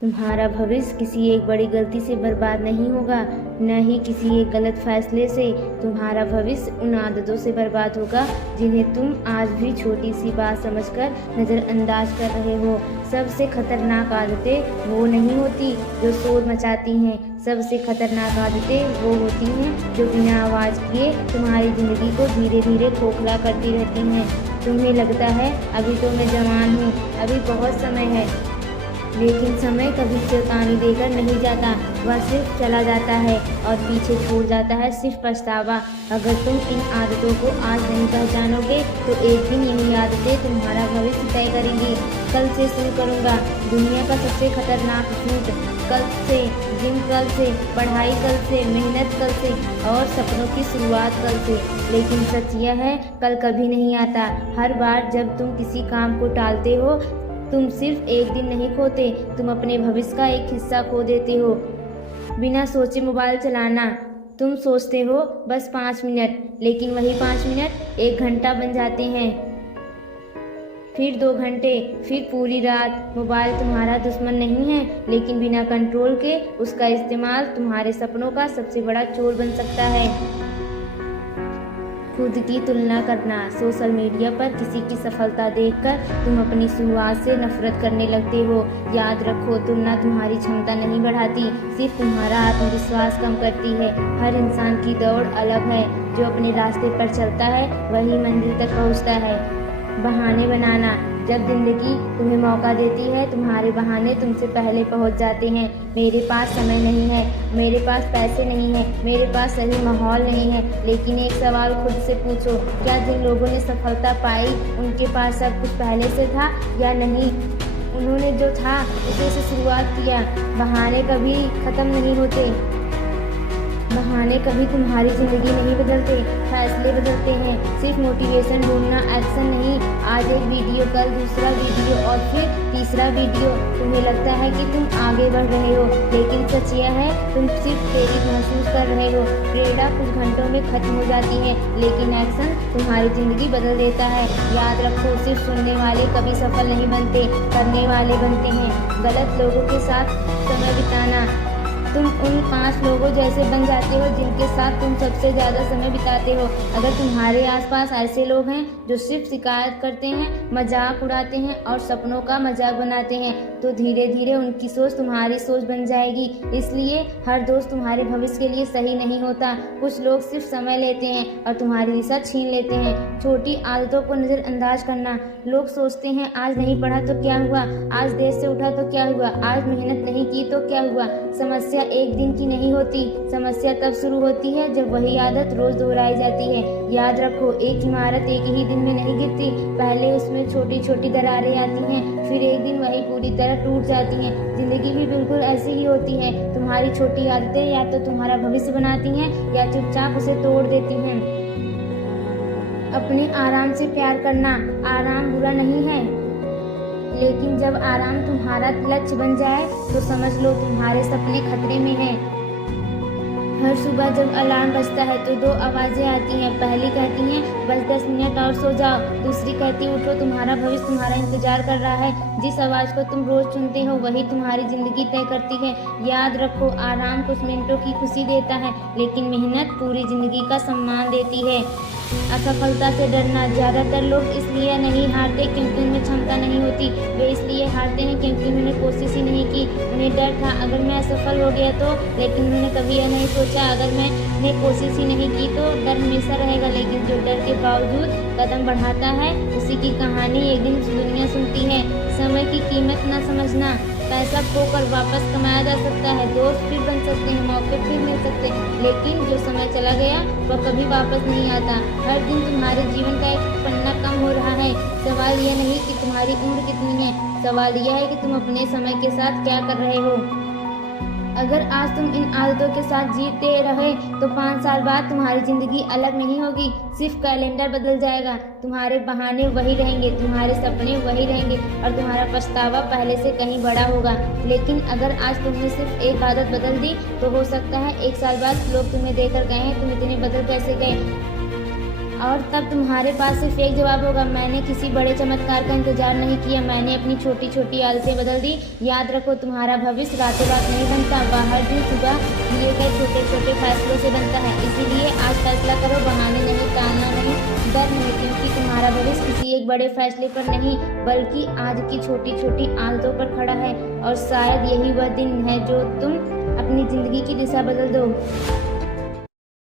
तुम्हारा भविष्य किसी एक बड़ी गलती से बर्बाद नहीं होगा, न ही किसी एक गलत फैसले से। तुम्हारा भविष्य उन आदतों से बर्बाद होगा जिन्हें तुम आज भी छोटी सी बात समझकर नज़रअंदाज कर रहे हो। सबसे खतरनाक आदतें वो नहीं होती जो शोर मचाती हैं, सबसे खतरनाक आदतें वो होती हैं जो बिना आवाज़ किए तुम्हारी ज़िंदगी को धीरे धीरे खोखला करती रहती हैं। तुम्हें लगता है अभी तो मैं जवान हूँ, अभी बहुत समय है, लेकिन समय कभी चेतावनी देकर नहीं जाता, वह सिर्फ चला जाता है और पीछे छोड़ जाता है सिर्फ पछतावा। अगर तुम इन आदतों को आज नहीं पहचानोगे तो एक दिन यही आदतें तुम्हारा भविष्य तय करेंगी। कल से शुरू करूँगा दुनिया का सबसे खतरनाक झूठ, कल से, जिम कल से, पढ़ाई कल से, मेहनत कल से और सपनों की शुरुआत कल से। लेकिन सच यह है, कल कभी नहीं आता। हर बार जब तुम किसी काम को टालते हो तुम सिर्फ एक दिन नहीं खोते, तुम अपने भविष्य का एक हिस्सा खो देते हो। बिना सोचे मोबाइल चलाना, तुम सोचते हो बस 5 मिनट, लेकिन वही 5 मिनट 1 घंटा बन जाते हैं, फिर 2 घंटे, फिर पूरी रात। मोबाइल तुम्हारा दुश्मन नहीं है, लेकिन बिना कंट्रोल के उसका इस्तेमाल तुम्हारे सपनों का सबसे बड़ा चोर बन सकता है। खुद की तुलना करना, सोशल मीडिया पर किसी की सफलता देखकर तुम अपनी शुरुआत से नफरत करने लगते हो। याद रखो, तुलना तुम्हारी क्षमता नहीं बढ़ाती, सिर्फ तुम्हारा आत्मविश्वास कम करती है। हर इंसान की दौड़ अलग है, जो अपने रास्ते पर चलता है वही मंजिल तक पहुंचता है। बहाने बनाना, जब जिंदगी तुम्हें मौका देती है तुम्हारे बहाने तुमसे पहले पहुंच जाते हैं। मेरे पास समय नहीं है, मेरे पास पैसे नहीं है, मेरे पास सही माहौल नहीं है। लेकिन एक सवाल खुद से पूछो, क्या जिन लोगों ने सफलता पाई उनके पास सब कुछ पहले से था या नहीं? उन्होंने जो था उसे से शुरुआत किया। बहाने कभी ख़त्म नहीं होते, बहाने कभी तुम्हारी ज़िंदगी नहीं बदलते, फैसले बदलते हैं। सिर्फ मोटिवेशन ढूंढना एक्शन नहीं। आज एक वीडियो, कल दूसरा वीडियो और फिर तीसरा वीडियो। तुम्हें लगता है कि तुम आगे बढ़ रहे हो, लेकिन सच यह है तुम सिर्फ प्रेरित महसूस कर रहे हो। प्रेरणा कुछ घंटों में खत्म हो जाती है, लेकिन एक्शन तुम्हारी ज़िंदगी बदल देता है। याद रखो, सिर्फ सुनने वाले कभी सफल नहीं बनते, करने वाले बनते हैं। गलत लोगों के साथ समय बिताना, तुम उन 5 लोगों जैसे बन जाते हो जिनके साथ तुम सबसे ज़्यादा समय बिताते हो। अगर तुम्हारे आसपास ऐसे लोग हैं जो सिर्फ शिकायत करते हैं, मजाक उड़ाते हैं और सपनों का मजाक बनाते हैं, तो धीरे धीरे उनकी सोच तुम्हारी सोच बन जाएगी। इसलिए हर दोस्त तुम्हारे भविष्य के लिए सही नहीं होता। कुछ लोग सिर्फ समय लेते हैं और तुम्हारी दिशा छीन लेते हैं। छोटी आदतों को नज़रअंदाज करना, लोग सोचते हैं आज नहीं पढ़ा तो क्या हुआ, आज देर से उठा तो क्या हुआ, आज मेहनत नहीं की तो क्या हुआ। समस्या एक दिन की नहीं होती, समस्या तब शुरू होती है जब वही आदत रोज दोहराई जाती है। याद रखो, एक इमारत एक ही दिन में नहीं गिरती, पहले उसमें छोटी छोटी दरारें आती हैं, फिर एक दिन वही पूरी तरह टूट जाती हैं। जिंदगी भी बिल्कुल ऐसी ही होती है। तुम्हारी छोटी आदतें या तो तुम्हारा भविष्य बनाती हैं या चुपचाप उसे तोड़ देती हैं। अपने आराम से प्यार करना, आराम बुरा नहीं है, लेकिन जब आराम तुम्हारा लक्ष्य बन जाए तो समझ लो तुम्हारे सपने खतरे में हैं। हर सुबह जब अलार्म बजता है तो 2 आवाज़ें आती हैं। पहली कहती है बस 10 मिनट और सो जाओ, दूसरी कहती उठो, तुम्हारा भविष्य तुम्हारा इंतजार कर रहा है। जिस आवाज़ को तुम रोज सुनते हो वही तुम्हारी ज़िंदगी तय करती है। याद रखो, आराम कुछ मिनटों की खुशी देता है, लेकिन मेहनत पूरी ज़िंदगी का सम्मान देती है। असफलता से डरना, ज़्यादातर लोग इसलिए नहीं हारते क्योंकि उनमें क्षमता नहीं होती, वे इसलिए हारते हैं क्योंकि उन्होंने कोशिश ही नहीं की। उन्हें डर था अगर मैं असफल हो गया तो, लेकिन उन्होंने कभी यह नहीं सोचा अगर मैंने कोशिश ही नहीं की तो। डर हमेशा रहेगा, लेकिन जो डर के बावजूद कदम बढ़ाता है उसी की कहानी एक दिन दुनिया सुनती है। समय की कीमत ना समझना, पैसा खोकर वापस कमाया जा सकता है, दोस्त फिर बन सकते हैं, मौके फिर मिल सकते हैं, लेकिन जो समय चला गया वह कभी वापस नहीं आता। हर दिन तुम्हारे जीवन का एक पन्ना कम हो रहा है। सवाल यह नहीं कि तुम्हारी उम्र कितनी है, सवाल यह है कि तुम अपने समय के साथ क्या कर रहे हो। अगर आज तुम इन आदतों के साथ जीते रहे तो 5 साल बाद तुम्हारी ज़िंदगी अलग नहीं होगी, सिर्फ कैलेंडर बदल जाएगा। तुम्हारे बहाने वही रहेंगे, तुम्हारे सपने वही रहेंगे और तुम्हारा पछतावा पहले से कहीं बड़ा होगा। लेकिन अगर आज तुमने सिर्फ एक आदत बदल दी तो हो सकता है 1 साल बाद लोग तुम्हें देखकर कहें तुम इतने बदल कैसे गए। और तब तुम्हारे पास सिर्फ एक जवाब होगा, मैंने किसी बड़े चमत्कार का इंतजार नहीं किया, मैंने अपनी छोटी छोटी आदतें बदल दी। याद रखो, तुम्हारा भविष्य रातों रात नहीं बनता, वह हर दिन सुबह लिए गए छोटे छोटे फैसलों से बनता है। इसीलिए आज फैसला करो, बहाने नहीं, टालना नहीं, डर नहीं, क्योंकि तुम्हारा भविष्य किसी एक बड़े फैसले पर नहीं बल्कि आज की छोटी छोटी आदतों पर खड़ा है। और शायद यही वह दिन है जो तुम अपनी जिंदगी की दिशा बदल दो।